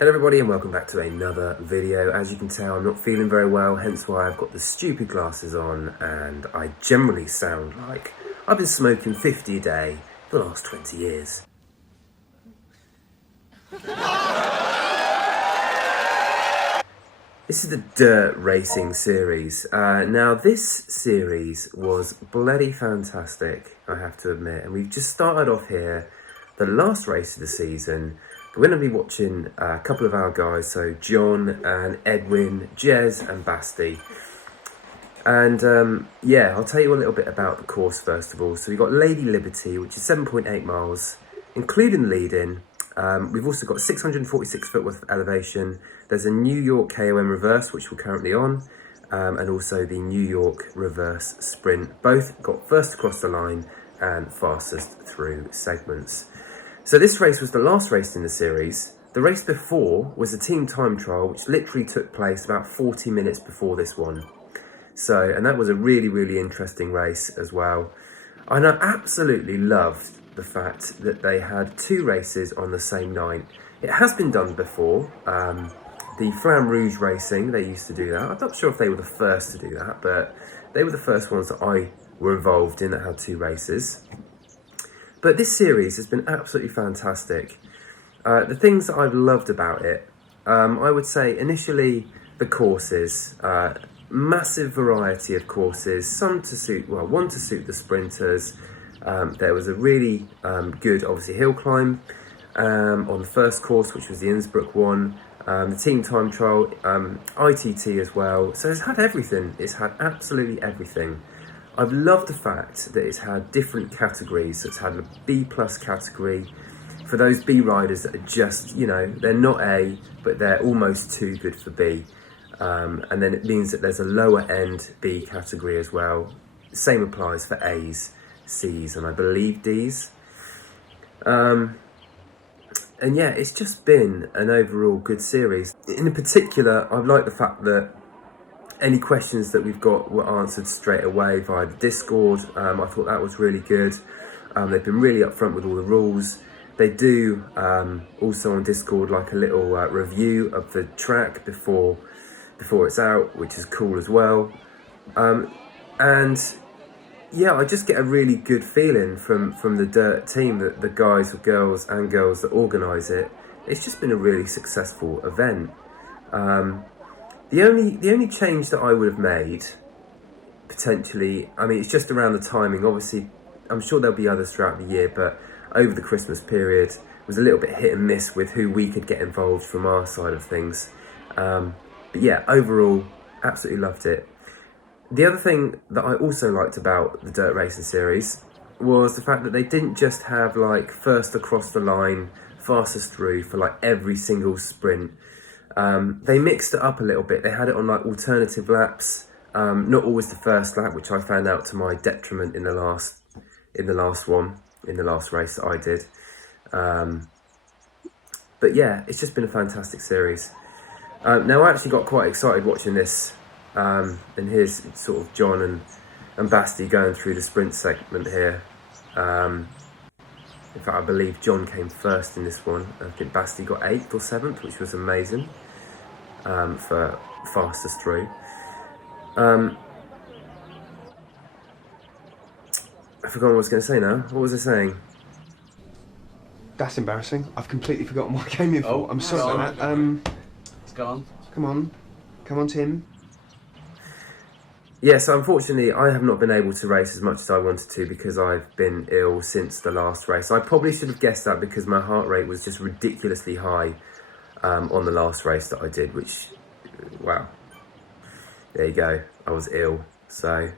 Hello everybody and welcome back to another video. As you can tell, I'm not feeling very well, hence why I've got the stupid glasses on and I generally sound like I've been smoking 50 a day for the last 20 years. This is the dirt racing series. Now this series was bloody fantastic, I have to admit, and we've just started off here, the last race of the season. We're going to be watching a couple of our guys, so John and Edwin, Jez and Basti. And yeah, I'll tell you a little bit about the course first of all. So we've got Lady Liberty, which is 7.8 miles, including the lead-in. We've also got 646 foot worth of elevation. There's a New York KOM reverse, which we're currently on, and also the New York reverse sprint. Both got first across the line and fastest through segments. So this race was the last race in the series. The race before was a team time trial, which literally took place about 40 minutes before this one. So, and that was a really, really interesting race as well. And I absolutely loved the fact that they had two races on the same night. It has been done before. The Flamme Rouge Racing, they used to do that. I'm not sure if they were the first to do that, but they were the first ones that I were involved in that had two races. But this series has been absolutely fantastic. The things that I've loved about it, I would say initially the courses, massive variety of courses, some to suit, well, one to suit the sprinters. There was a really good, obviously, hill climb on the first course, which was the Innsbruck one. The team time trial, ITT as well. So it's had everything. It's had absolutely everything. I've loved the fact that it's had different categories. So it's had a B+ category for those B riders that are just, you know, they're not A, but they're almost too good for B. And then it means that there's a lower end B category as well. Same applies for A's, C's, and I believe D's. And yeah, it's just been an overall good series. In particular, I like the fact that any questions that we've got were answered straight away via the Discord. I thought that was really good. They've been really upfront with all the rules. They do also on Discord like a little review of the track before it's out, which is cool as well. And yeah, I just get a really good feeling from the Dirt team, that the guys, girls that organise it. It's just been a really successful event. The only change that I would have made, potentially, I mean, it's just around the timing. Obviously, I'm sure there'll be others throughout the year, but over the Christmas period, was a little bit hit and miss with who we could get involved from our side of things. But yeah, overall, absolutely loved it. The other thing that I also liked about the Dirt Racing series was the fact that they didn't just have like first across the line, fastest through for like every single sprint. They mixed it up a little bit. They had it on like alternative laps, not always the first lap, which I found out to my detriment in the last race that I did. But yeah, it's just been a fantastic series. Now I actually got quite excited watching this, and here's sort of John and Basti going through the sprint segment here. In fact, I believe John came first in this one. I think Basti got 8th or 7th, which was amazing for fastest through. I forgot what I was going to say now. What was I saying? That's embarrassing. I've completely forgotten what I came here for. I'm sorry about that. It's gone. Come on, Tim. Yeah, so unfortunately, I have not been able to race as much as I wanted to because I've been ill since the last race. I probably should have guessed that because my heart rate was just ridiculously high on the last race that I did, which, wow. There you go. I was ill, so,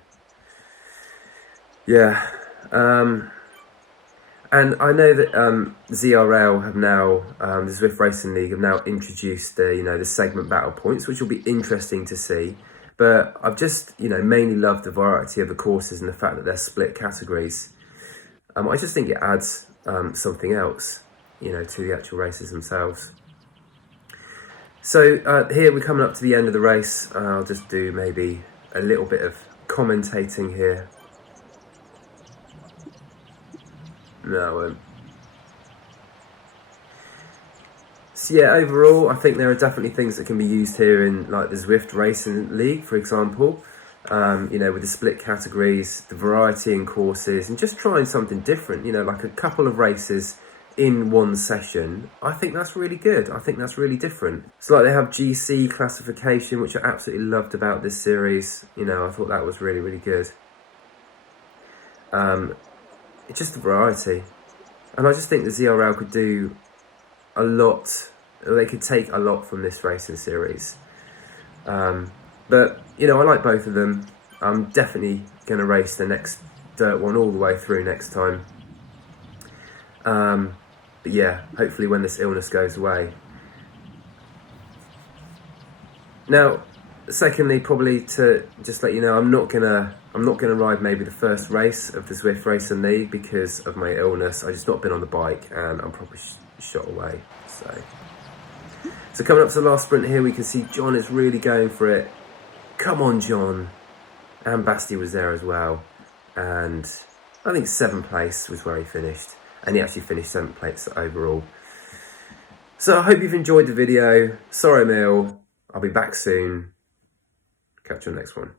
yeah. And I know that ZRL have now, the Zwift Racing League have now introduced the segment battle points, which will be interesting to see. But I've just, mainly loved the variety of the courses and the fact that they're split categories. I just think it adds something else, to the actual races themselves. So here we're coming up to the end of the race. I'll just do maybe a little bit of commentating here. No, I won't. So yeah, overall, I think there are definitely things that can be used here in like the Zwift Racing League, for example. You know, with the split categories, the variety in courses, and just trying something different. You know, like a couple of races in one session. I think that's really good. I think that's really different. So like they have GC classification, which I absolutely loved about this series. You know, I thought that was really, really good. It's just the variety. And I just think the ZRL could do a lot. They could take a lot from this racing series. But, you know, I like both of them. I'm definitely going to race the next dirt one all the way through next time. But yeah, hopefully when this illness goes away. Now, secondly, probably to just let you know, I'm not gonna ride maybe the first race of the Zwift Racing League because of my illness. I've just not been on the bike and I'm probably shot away. So coming up to the last sprint here, we can see John is really going for it. Come on, John. And Basti was there as well. And I think 7th place was where he finished. And he actually finished 7th place overall. So I hope you've enjoyed the video. Sorry, Emil. I'll be back soon. Catch you on the next one.